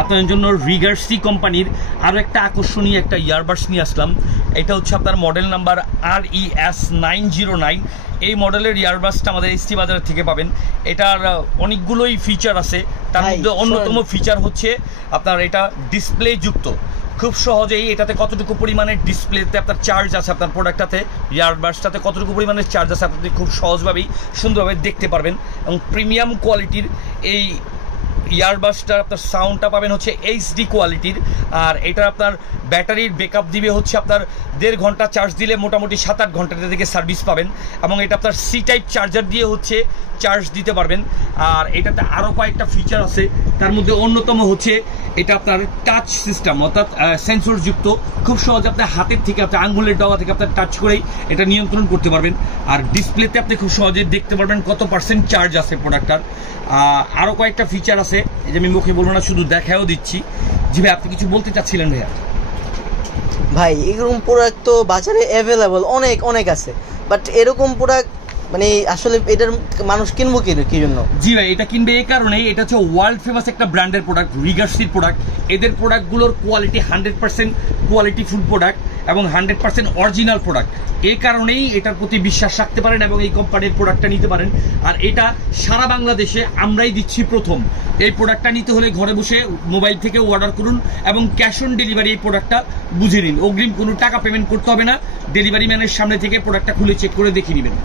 আপনাদের জন্য রিগার্সি কোম্পানির আরও একটা আকর্ষণীয় একটা ইয়ারবাডস নিয়ে আসলাম। এটা হচ্ছে আপনার মডেল নাম্বার RES 909। এই মডেলের ইয়ারবাডসটা আমাদের এসটি বাজার থেকে পাবেন। এটার অনেকগুলোই ফিচার আছে, তার মধ্যে অন্যতম ফিচার হচ্ছে আপনার এটা ডিসপ্লে যুক্ত। খুব সহজেই এটাতে কতটুকু পরিমাণের ডিসপ্লেতে আপনার চার্জ আছে, আপনার প্রোডাক্টটাতে ইয়ারবাডসটাতে কতটুকু পরিমাণের চার্জ আছে আপনি খুব সহজভাবেই সুন্দরভাবে দেখতে পারবেন। এবং প্রিমিয়াম কোয়ালিটির এই ইয়ারবাডসটা আপনার সাউন্ডটা পাবেন হচ্ছে HD কোয়ালিটির। আর এটা আপনার ব্যাটারির ব্যাকআপ দিবে হচ্ছে আপনার 1.5 ঘন্টা চার্জ দিলে মোটামুটি 7-8 ঘন্টাতে থেকে সার্ভিস পাবেন। এবং এটা আপনার C টাইপ চার্জার দিয়ে হচ্ছে চার্জ দিতে পারবেন। আর এটাতে আরও কয়েকটা ফিচার আছে, তার মধ্যে অন্যতম হচ্ছে এটা আপনার টাচ সিস্টেম, অর্থাৎ সেন্সর যুক্ত। খুব সহজে আপনার হাতের থেকে আপনার আঙ্গুলের ডগা থেকে আপনার টাচ করেই এটা নিয়ন্ত্রণ করতে পারবেন। আর ডিসপ্লেতে আপনি খুব সহজে দেখতে পারবেন কত পার্সেন্ট চার্জ আছে প্রোডাক্টটার। আরও কয়েকটা ফিচার আছে, এই যে আমি মুখে বলবো না, শুধু দেখাও দিচ্ছি। জি ভাই, আপনি কিছু বলতে চাচ্ছিলেন ভাইয়া? ভাই এরকম প্রোডাক্ট তো বাজারে অ্যাভেলেবল অনেক আছে, বাট এরকম প্রোডাক্ট মানে আসলে এটার মানুষ কিনবো কি জন্য? জি ভাই, এটা কিনবে এই কারণেই, এটা হচ্ছে ওয়ার্ল্ড ফেমাস একটা ব্র্যান্ডের প্রোডাক্ট, রিগার্সির প্রোডাক্ট। এদের প্রোডাক্টগুলোর কোয়ালিটি 100% কোয়ালিটি ফুল প্রোডাক্ট এবং 100% অরিজিনাল প্রোডাক্ট। এই কারণেই এটার প্রতি বিশ্বাস রাখতে পারেন এবং এই কোম্পানির প্রোডাক্টটা নিতে পারেন। আর এটা সারা বাংলাদেশে আমরাই দিচ্ছি প্রথম। এই প্রোডাক্টটা নিতে হলে ঘরে বসে মোবাইল থেকে অর্ডার করুন এবং ক্যাশ অন ডেলিভারি এই প্রোডাক্টটা বুঝে নিন। অগ্রিম কোনো টাকা পেমেন্ট করতে হবে না, ডেলিভারি ম্যানের সামনে থেকে প্রোডাক্টটা খুলে চেক করে দেখে নেবেন।